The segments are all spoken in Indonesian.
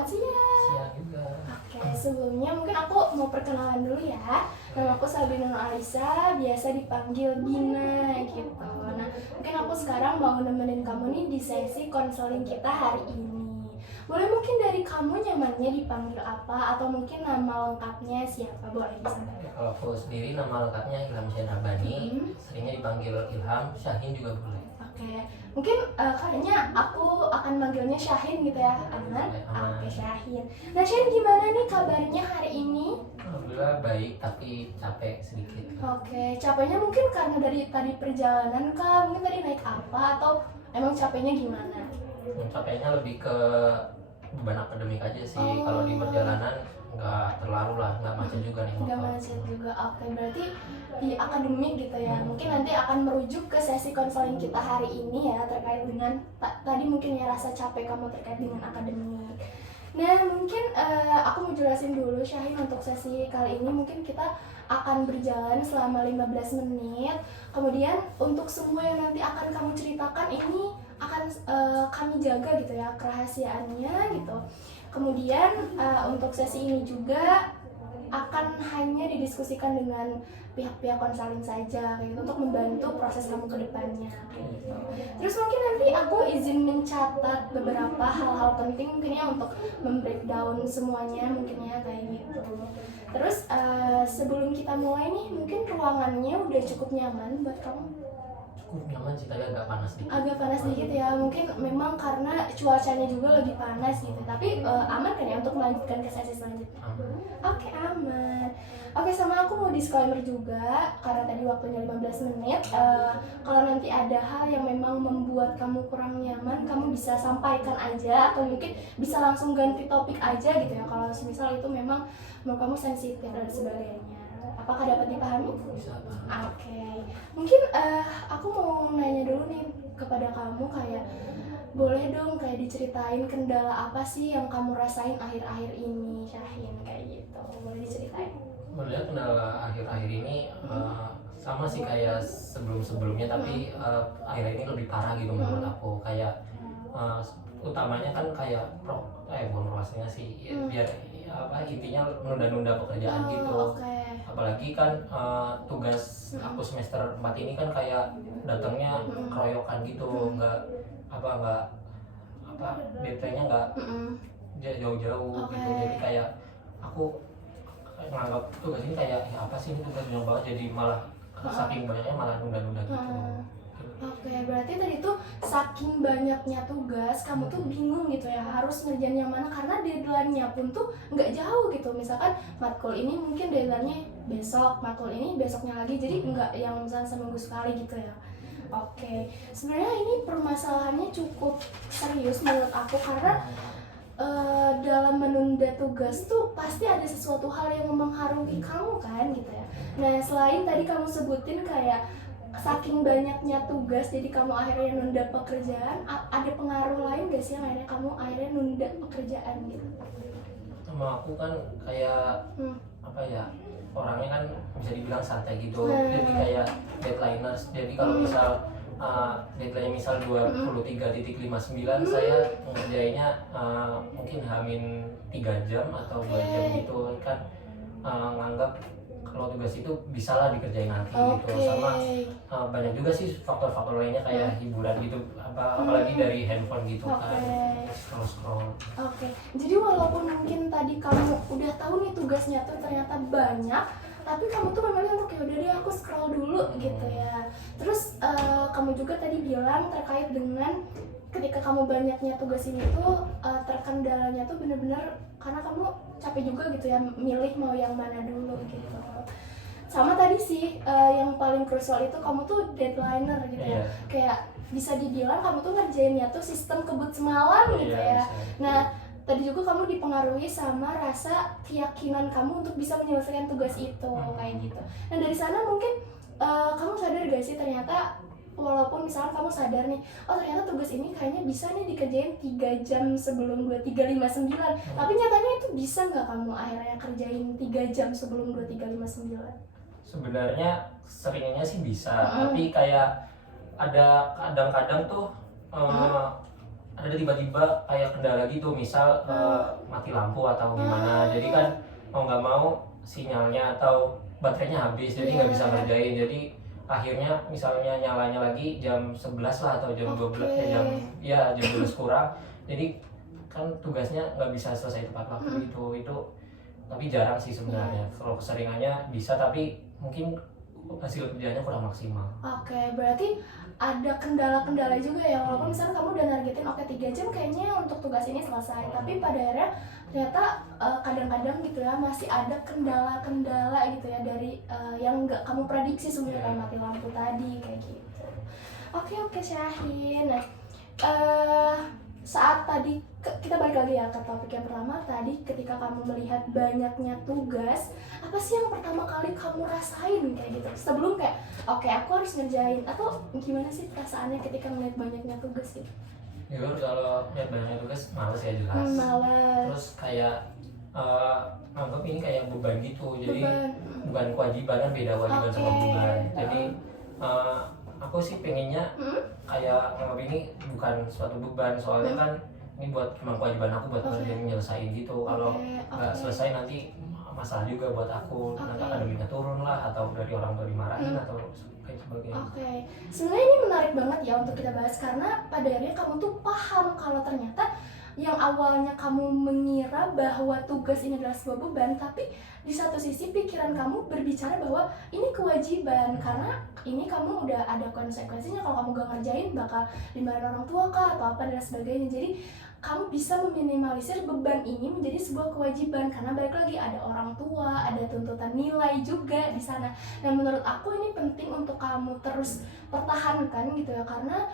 selamat siang. Siang juga. Oke, sebelumnya mungkin aku mau perkenalan dulu ya. Nama aku Sabina Nur Alisa, biasa dipanggil Bina gitu. Nah, mungkin aku sekarang mau nemenin kamu nih di sesi konseling kita hari ini. Boleh mungkin dari kamu nyamannya dipanggil apa atau mungkin nama lengkapnya siapa? Boleh disampaikan. Kalau aku sendiri nama lengkapnya Ilham Syahrabani, seringnya dipanggil Ilham, Syahin juga boleh. Oke, mungkin kayaknya aku akan manggilnya Syahin gitu ya, aman? Aman. Oke, Syahin. Nah, Syahin gimana nih kabarnya hari ini? Alhamdulillah baik, tapi capek sedikit. Oke, capeknya mungkin karena dari tadi perjalanan kah? Mungkin tadi naik apa atau emang capeknya gimana? Capeknya lebih ke beban akademik aja sih. Kalau di perjalanan nggak terlalu lah, nggak macet juga nih Nggak motor. macet juga. Oke, berarti di akademik gitu ya. Mungkin nanti akan merujuk ke sesi konseling kita hari ini ya terkait dengan tadi mungkin ya rasa capek kamu terkait dengan akademik. Nah, mungkin aku mau jelasin dulu Syahin untuk sesi kali ini mungkin kita akan berjalan selama 15 menit. Kemudian untuk semua yang nanti akan kamu ceritakan ini akan kami jaga gitu ya kerahasiaannya gitu. Kemudian untuk sesi ini juga akan hanya didiskusikan dengan pihak-pihak konseling saja kayak gitu, untuk membantu proses kamu ke depannya kayak gitu. Terus mungkin nanti aku izin mencatat beberapa hal-hal penting mungkin ya untuk membreakdown semuanya mungkin ya kayak gitu. Terus sebelum kita mulai nih mungkin ruangannya udah cukup nyaman buat kamu? Cukup nyaman sih, tapi agak panas dikit. Agak panas dikit ya, mungkin memang karena cuacanya juga lagi panas gitu. Tapi aman kan ya untuk melanjutkan ke sesi selanjutnya? Aman. Oke, aman. Oke, sama aku mau disclaimer juga karena tadi waktunya 15 menit. Kalau nanti ada hal yang memang membuat kamu kurang nyaman, kamu bisa sampaikan aja atau mungkin bisa langsung ganti topik aja gitu ya. Kalau misal itu memang menurut kamu sensitif dan sebagainya. Apakah dapat dipahami? Bisa Pak. Oke, mungkin aku mau nanya dulu nih kepada kamu kayak boleh dong kayak diceritain kendala apa sih yang kamu rasain akhir-akhir ini, Syahin, kayak gitu. Boleh diceritain? Sebenarnya kendala akhir-akhir ini sama sih kayak sebelum-sebelumnya, tapi akhir ini lebih parah gitu menurut aku. Kayak utamanya kan kayak bukan prosesnya sih, biar intinya menunda-nunda pekerjaan gitu. Oke. Apalagi kan tugas aku semester 4 ini kan kayak datangnya keroyokan gitu, nggak deadline-nya nggak jauh-jauh gitu. Jadi kayak aku nganggap tugas ini kayak ya apa sih, ini tugas banyak banget, jadi malah saking banyaknya malah nunda-nunda gitu. Oke, berarti tadi tuh saking banyaknya tugas, kamu tuh bingung gitu ya harus ngerjain yang mana karena deadline-nya pun tuh nggak jauh gitu. Misalkan matkul ini mungkin deadline-nya besok, matkul ini besoknya lagi, jadi nggak yang misalnya seminggu sekali gitu ya. Oke, sebenarnya ini permasalahannya cukup serius menurut aku karena dalam menunda tugas tuh pasti ada sesuatu hal yang mempengaruhi kamu kan gitu ya. Nah, selain tadi kamu sebutin kayak saking banyaknya tugas jadi kamu akhirnya nunda pekerjaan, ada pengaruh lain gak sih yang akhirnya kamu akhirnya nunda pekerjaan gitu? Sama aku kan kayak orangnya kan bisa dibilang santai gitu, jadi kayak deadliners. Jadi kalau misal deadline misal 23.59, saya ngerjainnya mungkin hamin 3 jam atau 2 jam gitu kan, nganggap kalau tugas itu bisa lah dikerjain nanti gitu. Sama banyak juga sih faktor-faktor lainnya kayak hiburan gitu, apalagi dari handphone gitu kan, scroll. Oke, jadi walaupun mungkin tadi kamu udah tahu nih tugasnya tuh ternyata banyak, tapi kamu tuh memang untuk ya udah deh aku scroll dulu gitu ya. Terus kamu juga tadi bilang terkait dengan ketika kamu banyaknya tugas ini tuh terkendalanya tuh bener-bener karena kamu capek juga gitu ya milih mau yang mana dulu gitu. Sama tadi sih yang paling krusial itu kamu tuh deadliner gitu ya. Kayak bisa dibilang kamu tuh ngerjainnya tuh sistem kebut semalam gitu ya. Nah, tadi juga kamu dipengaruhi sama rasa keyakinan kamu untuk bisa menyelesaikan tugas itu kayak gitu. Nah, dari sana mungkin kamu sadar gak sih ternyata walaupun misalnya kamu sadar nih, oh ternyata tugas ini kayaknya bisa nih dikerjain 3 jam sebelum 23.59, tapi nyatanya itu bisa nggak kamu akhirnya kerjain 3 jam sebelum 23.59? Sebenarnya seringnya sih bisa, tapi kayak ada kadang-kadang tuh ada tiba-tiba kayak kendala gitu, misal mati lampu atau gimana, jadi kan mau nggak mau sinyalnya atau baterainya habis, jadi nggak bisa ngerjain. Jadi akhirnya misalnya nyalanya lagi jam 11 lah atau jam 12 jam 12 kurang, jadi kan tugasnya nggak bisa selesai tepat waktu gitu. Itu tapi jarang sih sebenarnya. Kalau keseringannya bisa, tapi mungkin hasil kerjanya kurang maksimal. Oke, berarti ada kendala-kendala juga ya, walaupun misalnya kamu udah nargetin 3 jam kayaknya untuk tugas ini selesai, tapi pada akhirnya ternyata kadang-kadang gitu ya masih ada kendala-kendala gitu ya dari yang nggak kamu prediksi sebelumnya, kayak mati lampu tadi kayak gitu. Oke Syahrin. Nah, saat tadi kita balik lagi ya ke topik yang pertama tadi, ketika kamu melihat banyaknya tugas, apa sih yang pertama kali kamu rasain kayak gitu sebelum kayak oke, aku harus ngerjain, atau gimana sih perasaannya ketika melihat banyaknya tugas gitu? Jujur kalau lihat banyaknya tugas males ya, jelas. Males. Terus kayak anggap ini kayak beban gitu, jadi bukan kewajiban, kan beda kewajiban sama beban. Jadi aku sih pengennya kayak nganggap ini bukan suatu beban, soalnya kan ini buat cuma kewajiban aku buat nyelesain gitu. Kalau nggak selesai nanti masalah juga buat aku, nanti akademiknya turun lah, atau dari orang tua dimarahin atau kayak sebagainya. Sebenarnya ini menarik banget ya untuk kita bahas, karena pada akhirnya kamu tuh paham kalau ternyata yang awalnya kamu mengira bahwa tugas ini adalah sebuah beban, tapi di satu sisi pikiran kamu berbicara bahwa ini kewajiban, karena ini kamu udah ada konsekuensinya kalau kamu gak ngerjain, bakal dimarahin orang tua kah atau apa dan sebagainya. Jadi kamu bisa meminimalisir beban ini menjadi sebuah kewajiban, karena balik lagi ada orang tua, ada tuntutan nilai juga di sana. Dan menurut aku ini penting untuk kamu terus pertahankan gitu ya, karena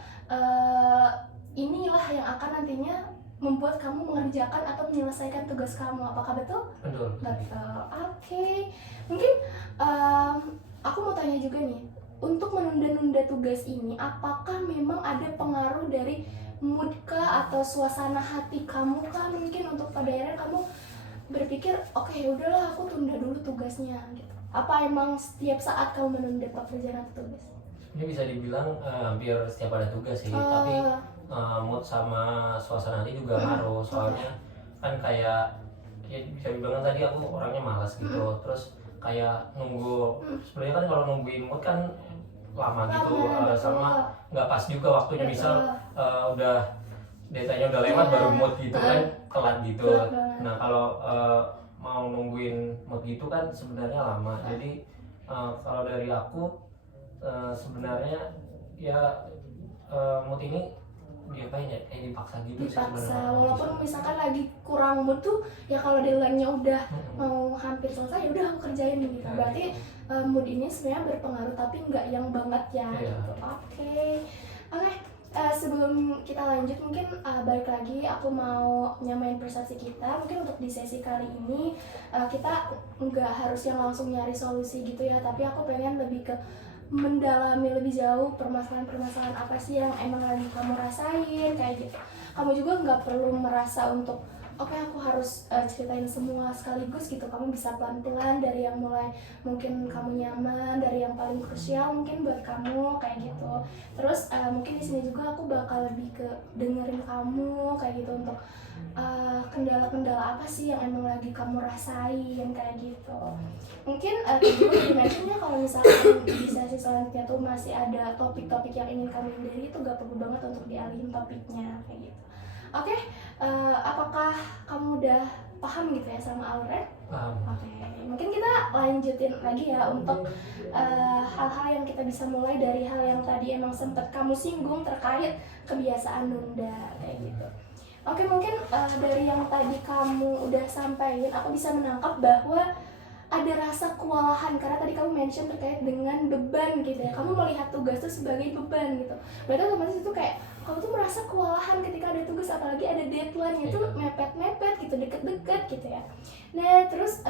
inilah yang akan nantinya membuat kamu mengerjakan atau menyelesaikan tugas kamu. Apakah betul? Betul. Oke. Mungkin aku mau tanya juga nih, untuk menunda-nunda tugas ini, apakah memang ada pengaruh dari mood kah atau suasana hati kamu kah, mungkin untuk pada akhirnya kamu berpikir oke, udahlah aku tunda dulu tugasnya gitu? Apa emang setiap saat kamu menunda pekerjaan atau tugas? Ini bisa dibilang hampir setiap ada tugas sih, tapi mood sama suasana hati juga ngaruh. Soalnya kan kayak ya bisa dibilang tadi aku orangnya malas gitu, terus kayak nunggu, sebenarnya kan kalau nungguin mood kan lama gitu, sama nggak pas juga waktunya. Misal udah deadline-nya udah lewat baru mood gitu kan, telat gitu. Nah kalau mau nungguin mood gitu kan sebenarnya lama. Jadi kalau dari aku sebenarnya ya mood ini diapain ya, kayak dipaksa gitu sih sebenarnya. Walaupun misalkan lagi kurang mood tuh ya, kalau deadline-nya udah mau hampir selesai ya udah aku kerjain gitu. Berarti mood ini sebenarnya berpengaruh, tapi nggak yang banget ya gitu. Oke. Sebelum kita lanjut, mungkin balik lagi aku mau nyamain persepsi kita. Mungkin untuk di sesi kali ini kita nggak harus yang langsung nyari solusi gitu ya, tapi aku pengen lebih ke mendalami lebih jauh permasalahan-permasalahan apa sih yang emang lagi kamu rasain kayak gitu. Kamu juga nggak perlu merasa untuk oke, aku harus ceritain semua sekaligus gitu. Kamu bisa pelan-pelan dari yang mulai mungkin kamu nyaman, dari yang paling krusial mungkin buat kamu kayak gitu. Terus mungkin di sini juga aku bakal lebih ke dengerin kamu kayak gitu, untuk kendala-kendala apa sih yang emang lagi kamu rasain kayak gitu. Mungkin dulu dimensinya kalau misalkan di sesi selanjutnya tuh masih ada topik-topik yang ingin kamu hindari, itu gak perlu banget untuk dialihin topiknya kayak gitu. Oke, apakah kamu udah paham gitu ya sama Alred? Oke, mungkin kita lanjutin lagi ya untuk hal-hal yang kita bisa mulai dari hal yang tadi emang sempat kamu singgung terkait kebiasaan nunda kayak gitu. Oke, mungkin dari yang tadi kamu udah sampaikan, aku bisa menangkap bahwa ada rasa kewalahan karena tadi kamu mention terkait dengan beban gitu ya. Kamu melihat tugas itu sebagai beban gitu. Berarti otomatis itu kayak kamu tuh merasa kewalahan ketika ada tugas, apalagi ada deadline itu mepet-mepet gitu, deket-deket gitu ya. Nah terus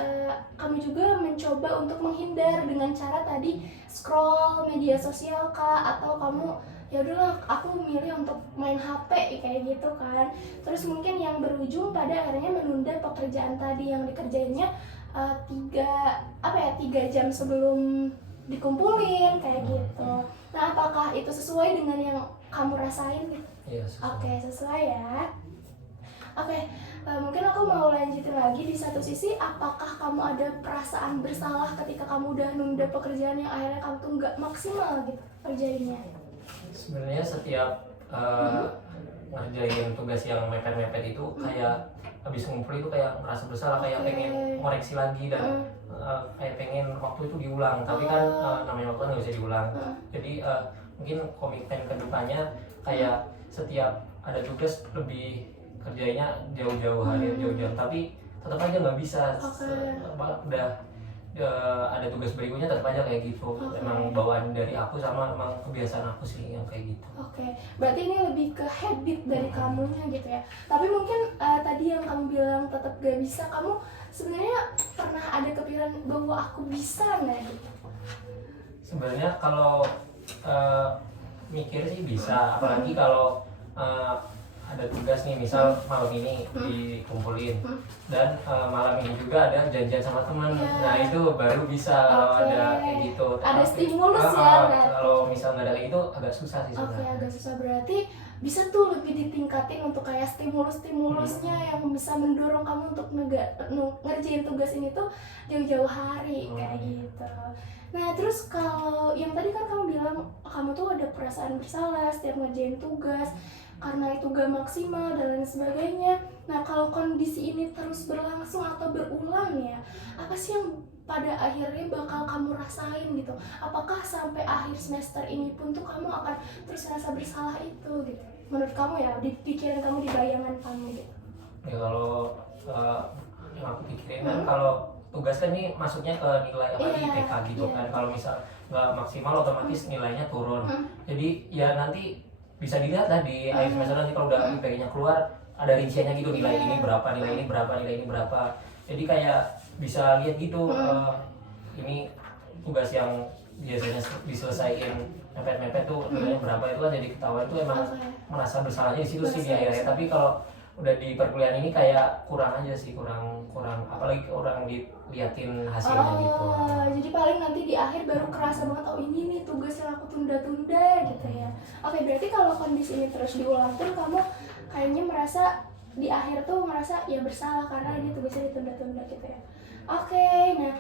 kamu juga mencoba untuk menghindar dengan cara tadi scroll media sosial kah, atau kamu ya udahlah aku milih untuk main HP kayak gitu kan. Terus mungkin yang berujung pada akhirnya menunda pekerjaan tadi yang dikerjainnya 3 jam sebelum dikumpulin kayak gitu. Nah apakah itu sesuai dengan yang kamu rasain gitu? Iya, sesuai. Oke, sesuai ya. Oke, mungkin aku mau lanjutin lagi. Di satu sisi, apakah kamu ada perasaan bersalah ketika kamu udah nunda pekerjaan yang akhirnya kamu tuh nggak maksimal gitu kerjainnya? Sebenarnya setiap ngerjain tugas yang mepet-mepet itu kayak habis ngumpul itu kayak merasa bersalah, kayak pengen koreksi lagi dan kayak pengen waktu itu diulang, tapi kan namanya waktu kan nggak bisa diulang. Jadi mungkin komitmen kedepannya kayak setiap ada tugas lebih kerjanya jauh-jauh hari, jauh jam, tapi tetap aja nggak bisa. Udah ada tugas berikutnya tetap aja kayak gitu. Emang bawaan dari aku sama emang kebiasaan aku sih yang kayak gitu. Oke, berarti ini lebih ke habit dari kamunya gitu ya. Tapi mungkin tadi yang kamu bilang tetap gak bisa, kamu sebenarnya pernah ada kepikiran bahwa aku bisa nggak gitu? Sebenarnya kalau mikir sih bisa, apalagi kalau ada tugas nih, misal malam ini dikumpulin dan malam ini juga ada janjian sama teman. Nah itu baru bisa kalau ada kayak gitu. Ada stimulus ya. Kalau misal nggak ada kayak gitu agak susah sih sebenarnya. Oke, agak susah. Berarti bisa tuh lebih ditingkatin untuk kayak stimulus-stimulusnya yang bisa mendorong kamu untuk ngerjain tugas ini tuh jauh-jauh hari kayak gitu. Nah terus kalau yang tadi kan kamu bilang kamu tuh ada perasaan bersalah setiap ngerjain tugas karena itu gak maksimal dan lain sebagainya. Nah kalau kondisi ini terus berlangsung atau berulang ya, apa sih yang pada akhirnya bakal kamu rasain gitu? Apakah sampai akhir semester ini pun tuh kamu akan terus merasa bersalah itu gitu? Menurut kamu ya, di pikiran kamu, di bayangan kamu gitu? Ya kalau yang aku pikirin kan kalau tugas kan ini masuknya ke nilai apa IPK gitu kan. Kalau misal nggak maksimal otomatis nilainya turun. Jadi ya nanti bisa dilihat lah di akhir semester nanti kalau udah IPK-nya keluar ada rinciannya gitu, nilai ini berapa, nilai ini berapa, nilai ini berapa. Jadi kayak bisa lihat gitu ini tugas yang biasanya diselesaikan mepet-mepet tuh nilainya berapa, itu kan jadi ketahuan. Itu emang merasa bersalahnya di situ sih di akhirnya. Tapi kalau udah di perkuliahan ini kayak kurang aja sih, kurang apalagi orang diliatin hasilnya gitu. Jadi paling nanti di akhir baru kerasa banget, oh ini nih tugas yang aku tunda-tunda gitu ya. Oke, berarti kalau kondisi ini terus diulang tuh kamu kayaknya merasa di akhir tuh merasa ya bersalah karena ini tugasnya ditunda-tunda gitu ya. Oke, nah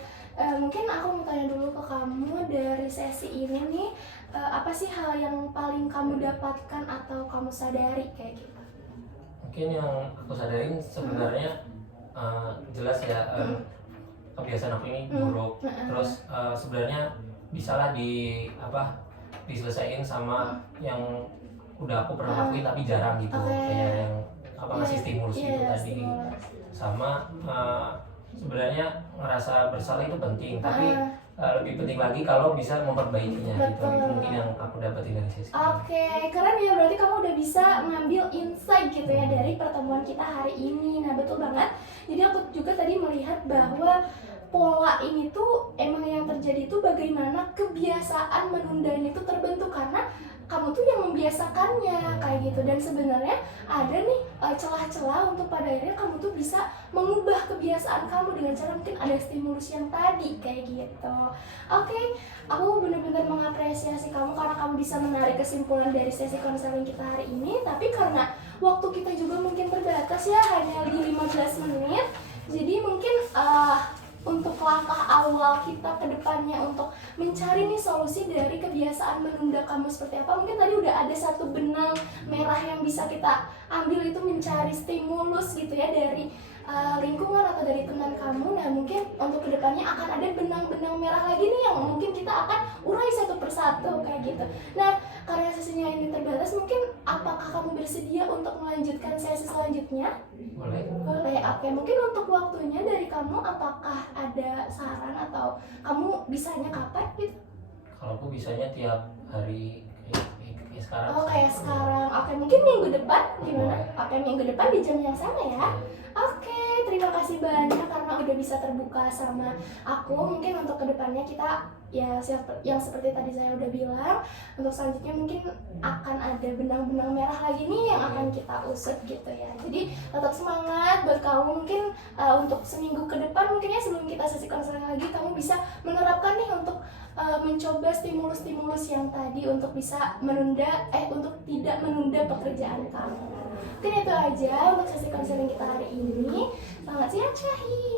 mungkin aku mau tanya dulu ke kamu dari sesi ini nih, apa sih hal yang paling kamu dapatkan atau kamu sadari kayak gitu? Mungkin yang aku sadarin sebenarnya jelas ya kebiasaan aku ini buruk. Terus sebenarnya bisalah diselesaikan sama yang udah aku pernah lakuin tapi jarang gitu. Kayak yang ngasih stimulus gitu tadi. Sama sebenarnya ngerasa bersalah itu penting, tapi lebih penting lagi kalau bisa memperbaikinya gitu. Itu mungkin yang aku dapetin dari sesi. Oke, keren ya, berarti kamu udah bisa ngambil insight gitu ya dari pertemuan kita hari ini. Nah betul banget, jadi aku juga tadi melihat bahwa pola ini tuh emang yang terjadi itu bagaimana kebiasaan menunda ini tuh terbentuk karena kamu tuh yang membiasakannya kayak gitu. Dan sebenarnya ada nih celah-celah untuk pada akhirnya kamu tuh bisa mengubah kebiasaan kamu dengan cara mungkin ada stimulus yang tadi kayak gitu. Oke, aku benar-benar mengapresiasi kamu karena kamu bisa menarik kesimpulan dari sesi konseling kita hari ini. Tapi karena waktu kita juga mungkin terbatas ya, hanya di 15 menit, jadi mungkin untuk langkah awal kita ke depannya untuk mencari nih solusi dari kebiasaan menunda kamu seperti apa. Mungkin tadi udah ada satu benang merah yang bisa kita ambil, itu mencari stimulus gitu ya dari lingkungan atau dari teman kamu. Nah mungkin untuk kedepannya akan ada benang-benang merah lagi nih yang mungkin kita akan urai satu persatu kayak gitu. Nah karena sesinya ini terbatas, mungkin apakah kamu bersedia untuk melanjutkan sesi selanjutnya? Boleh. Boleh, oke. Mungkin untuk waktunya dari kamu, apakah ada saran atau kamu bisanya kapan gitu? Kalau aku bisanya tiap hari kayak sekarang. Oh kayak sekarang, oke. Mungkin minggu depan gimana? Oke, minggu depan di jam yang sama ya. Oke, terima kasih banyak karena udah bisa terbuka sama aku. Mungkin untuk kedepannya kita ya yang seperti tadi saya udah bilang, untuk selanjutnya mungkin akan ada benang-benang merah lagi nih yang akan kita usut gitu ya. Jadi tetap semangat buat kamu. Mungkin untuk seminggu ke depan mungkin ya sebelum kita sesi konseling lagi, kamu bisa menerapkan nih untuk mencoba stimulus-stimulus yang tadi untuk bisa untuk tidak menunda pekerjaan kamu. Mungkin itu aja untuk sesi konseling kita hari ini. Selamat siang Syahid.